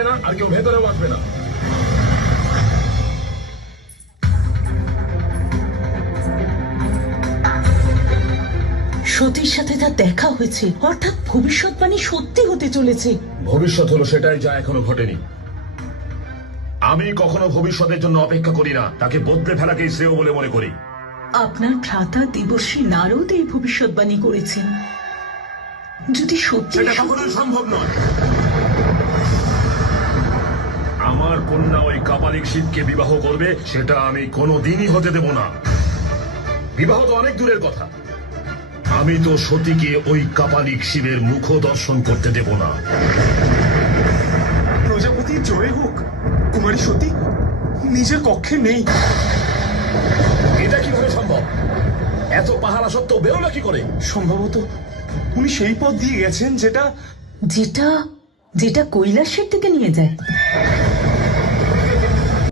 আসবে না আর কেউ ভেতরেও আসবে না। সতীর সাথে তার দেখা হয়েছে অর্থাৎ ভবিষ্যৎবাণী সত্যি হতে চলেছে। ভবিষ্যৎ হলো সেটাই যা এখনও ঘটেনি। আমি কখনো ভবিষ্যতের জন্য অপেক্ষা করি না তাকে বদলে ফেলাকেই শ্রেয় বলে মনে করি। আপনার ভ্রাতা দেবশ্রী নারদ এই ভবিষ্যৎবাণী করেছেন। যদি সত্যি সম্ভব নয়। কন্যা ওই কাপালিক শিবকে বিবাহ করবে সেটা আমি কোনোদিনই হতে দেব না। বিবাহ তো অনেক দূরের কথা। আমি তো সতীকে ওই কাপালিক শিবের মুখ দর্শন করতে দেব না। প্রজাপতি জয় হোক। কুমারী সতী নিজের কক্ষে নেই। এটা কীভাবে সম্ভব? এত পাহারা সত্ত্বেও বেরোলো কি করে? সম্ভবত উনি সেই পথ দিয়ে গেছেন যেটা যেটা যেটা কৈলাসের দিকে নিয়ে যায়।